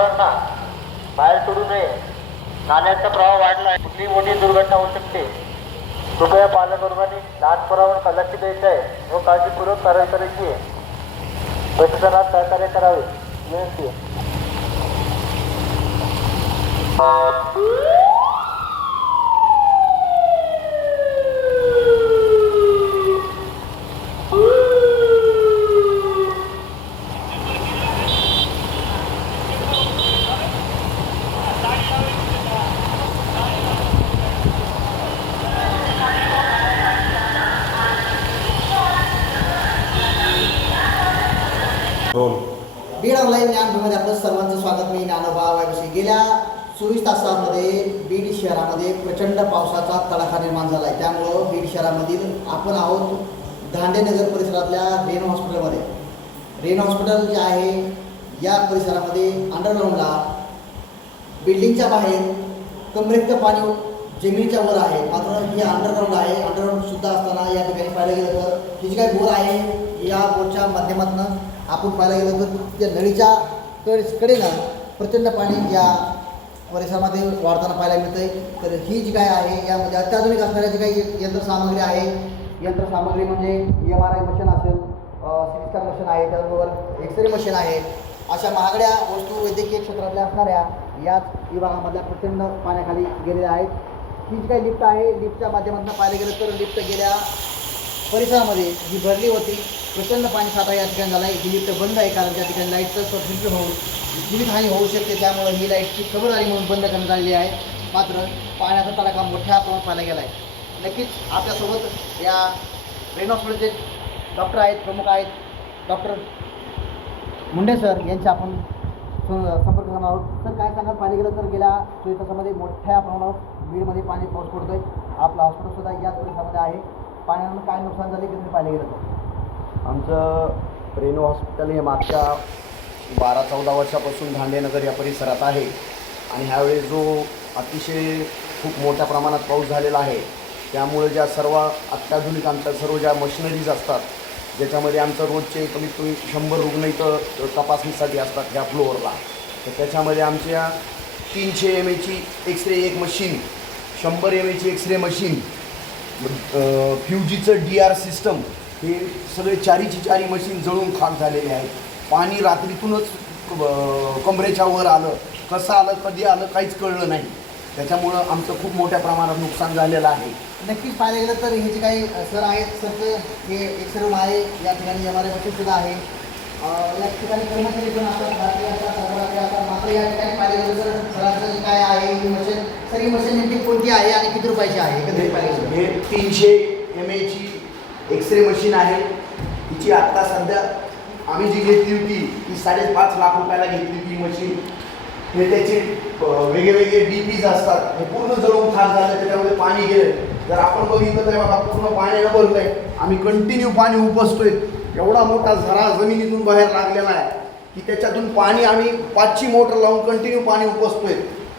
जनावरांना बाहेर सोडू नये. नाण्याचा प्रभाव वाढला कुठली मोठी दुर्घटना होऊ शकते. कृपया पालकवर्गाने लहान पोरावर लक्ष द्यायचं आहे. व काळजीपूर्वक कार्य करायची आहे प्रशासनात सहकार्य करावे. विनंती आहे. बीड ऑनलाईन ज्ञानभूमीमध्ये आपलं सर्वांचं स्वागत. मी ज्ञानोबा याविषयी गेल्या चोवीस तासामध्ये बीड शहरामध्ये प्रचंड पावसाचा तडाखा निर्माण झाला आहे त्यामुळं बीड शहरामधील आपण आहोत दांडेनगर परिसरातल्या रेन हॉस्पिटलमध्ये. रेन हॉस्पिटल जे आहे या परिसरामध्ये अंडरग्राऊंडला बिल्डिंगच्या बाहेर कमरेतलं पाणी जमिनीच्या वर आहे. मात्र हे अंडरग्राऊंड आहे. अंडरग्राऊंड सुद्धा असताना या ठिकाणी पाहायला गेलं तर ही जी काही बोर आहे या बोरच्या माध्यमातून आपण पाहायला गेलं तर त्या नळीच्या कडे कडेनं प्रचंड पाणी या परिसरामध्ये वाढताना पाहायला मिळतंय. तर ही जी काय आहे यामध्ये अत्याधुनिक असणाऱ्या जी काही यंत्रसामग्री आहे यंत्रसामग्री म्हणजे एम आर आय मशीन असेल सी स्कॅन मशीन आहे त्याचबरोबर एक्सरे मशीन आहे अशा महागड्या वस्तू वैद्यकीय क्षेत्रातल्या असणाऱ्या याच विभागामधल्या प्रचंड पाण्याखाली गेलेल्या आहेत. ही जी काही लिफ्ट आहे लिफ्टच्या माध्यमातून पाहायला गेलं तर लिफ्ट गेल्या परिसरामध्ये जी भरली होती प्रचंड पाणी साठा या ठिकाणी झाला आहे. ही तर बंद आहे कारण त्या ठिकाणी लाईटचं स्वतंत्र होऊन जीवितहानी होऊ शकते. त्यामुळे ही लाईटची खबरदारी म्हणून बंद करण्यात आलेली आहे. मात्र पाण्याचा तडाखा मोठ्या प्रमाणात पाहिला गेला आहे. नक्कीच आपल्यासोबत या रेन हॉस्पिटलचे डॉक्टर आहेत प्रमुख आहेत डॉक्टर मुंडे सर यांचे आपण स- संपर्क करणार आहोत. तर काय सांगाल? पाहिलं गेलं तर गेल्या चोवीस तासामध्ये मोठ्या प्रमाणात बीडमध्ये पाणी पाऊस आहे आपला हॉस्पिटलसुद्धा याच परिसरामध्ये आहे. पाण्यानं काय नुकसान झाले की पाहिलं गेलं तर आमचं रेणू हॉस्पिटल हे मागच्या बारा चौदा वर्षापासून धांडेनगर या परिसरात आहे. आणि ह्यावेळी जो अतिशय खूप मोठ्या प्रमाणात पाऊस झालेला आहे त्यामुळे ज्या सर्व अत्याधुनिक आमच्या सर्व ज्या मशिनरीज असतात ज्याच्यामध्ये आमचं रोजचे कमीत कमी शंभर रुग्ण इथं तपासणीसाठी असतात ह्या फ्लोअरला तर त्याच्यामध्ये आमच्या तीनशे एम एची एक्सरे एक मशीन शंभर एम एची एक्सरे मशीन फ्युजीचं डी आर सिस्टम हे सगळे चारीची चारी मशीन जळून खाक झालेले आहेत. पाणी रात्रीतूनच कमरेच्या वर आलं. कसं आलं कधी आलं काहीच कळलं नाही. त्याच्यामुळं आमचं खूप मोठ्या प्रमाणात नुकसान झालेलं आहे. नक्कीच पाहायला गेलं तर हे जे काही सर आहेत. सरचं हे रूम आहे या ठिकाणी एम आर आय मशीन सुद्धा आहे. या ठिकाणी कर्मचारी पण असतात भारतीय असतात असतात मात्र या ठिकाणी पाहिलं गेलं तर सरांचं जे काय आहे? ही मशीन सर ही मशीन नेमकी कोणती आहे आणि किती रुपयाची आहे. हे तीनशे एम एची एक्सरे मशीन आहे. तिची आत्ता सध्या आम्ही जी घेतली होती ती साडेपाच लाख रुपयाला घेतली होती मशीन हे त्याचे वेगळे वेगळे डी पीज असतात. हे पूर्ण जळून खास झालं त्याच्यामध्ये पाणी गेलं. जर आपण बघितलं तर हे बघा पूर्ण पाण्यानं भरलंय. आम्ही कंटिन्यू पाणी उपसतोय. एवढा मोठा झरा जमिनीतून बाहेर लागलेला आहे की त्याच्यातून पाणी आम्ही पाचची मोटर लावून कंटिन्यू पाणी उपसतोय.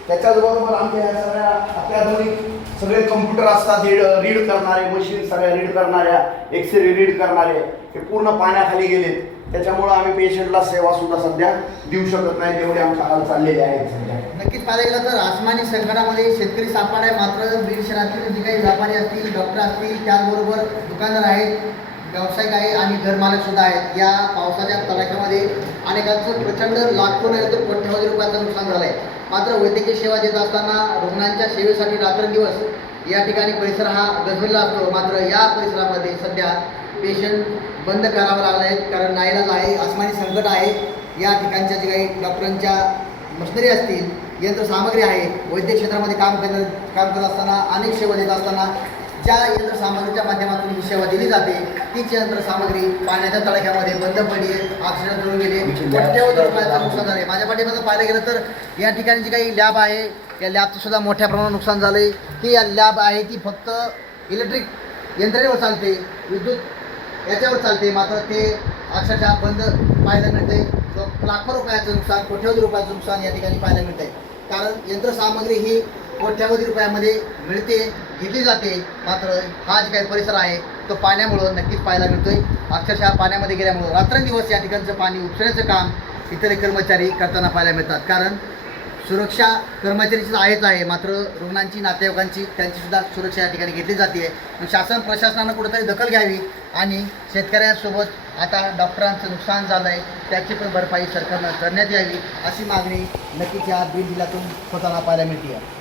त्याच्याचबरोबर आमच्या ह्या सगळ्या अत्याधुनिक सगळे कम्प्युटर असतात रीड रीड करणारे मशीन सगळ्या रीड करणाऱ्या एक्सरे रीड करणारे हे पूर्ण पाण्याखाली गेले त्याच्यामुळं आम्ही पेशंटला सेवा सुद्धा सध्या देऊ शकत नाही तेवढे आमच्या हाल चाललेले आहेत सध्या. नक्कीच पाहायला गेलं तर आसमानी संकटामध्ये शेतकरी सापड आहे. मात्र बीड शहरातील जे काही व्यापारी असतील डॉक्टर असतील त्याचबरोबर दुकानदार आहेत. व्यावसायिक आहे आणि घरमालक सुद्धा आहेत. या पावसाच्या तडाख्यामध्ये अनेकांचं प्रचंड लाखो नाही तर कोट्यावधी रुपयाचं नुकसान झालं आहे मात्र वैद्यकीय सेवा देत असताना रुग्णांच्या सेवेसाठी रात्रंदिवस या ठिकाणी परिसर हा गजबजला असतो. मात्र या परिसरामध्ये सध्या पेशंट बंद करावं लागला आहेत कारण नाईलाज आहे आसमानी संकट आहे. या ठिकाणच्या जे काही डॉक्टरांच्या मशिनरी असतील यंत्रसामग्री आहे वैद्यक क्षेत्रामध्ये काम करत काम करत असताना अनेक सेवा देत असताना ज्या यंत्रसामग्रीच्या माध्यमातून ही सेवा दिली जाते तीच यंत्रसामग्री पाण्याच्या तडाख्यामध्ये बंद पडली ऑक्सिजन जळून गेले. कोट्यवधी रुपयाचं नुकसान झाले माझ्या पाठीमध्ये पाहायला गेलं तर या ठिकाणी जी काही लॅब आहे या लॅबचं सुद्धा मोठ्या प्रमाणात नुकसान झालं आहे ती या लॅब आहे ती फक्त इलेक्ट्रिक यंत्रणेवर चालते विद्युत याच्यावर चालते. मात्र ते अक्षरशः बंद पाहायला मिळते लाखो रुपयाचं नुकसान कोट्यवधी रुपयाचं नुकसान या ठिकाणी पाहायला मिळते कारण यंत्रसामग्री ही कोट्यावधी रुपयामध्ये मिळते. घेतली जाते. मात्र हा जे काही परिसर आहे. तो पाण्यामुळं नक्कीच पाहायला मिळतोय. अक्षरशः पाण्यामध्ये गेल्यामुळं रात्रंदिवस या ठिकाणचं पाणी उपसण्याचं काम इतर कर्मचारी करताना पाहायला मिळतात. कारण सुरक्षा कर्मचारीची आहेच आहे. मात्र रुग्णांची नातेवाईकांची त्यांचीसुद्धा सुरक्षा या ठिकाणी घेतली जाते. शासन प्रशासनानं कुठेतरी दखल घ्यावी आणि शेतकऱ्यांसोबत आता डॉक्टरांचं नुकसान झालं आहे त्याची पण भरपाई सरकारनं करण्यात यावी अशी मागणी नक्कीच या बीड जिल्ह्यातून स्वतःला पाहायला मिळते आहे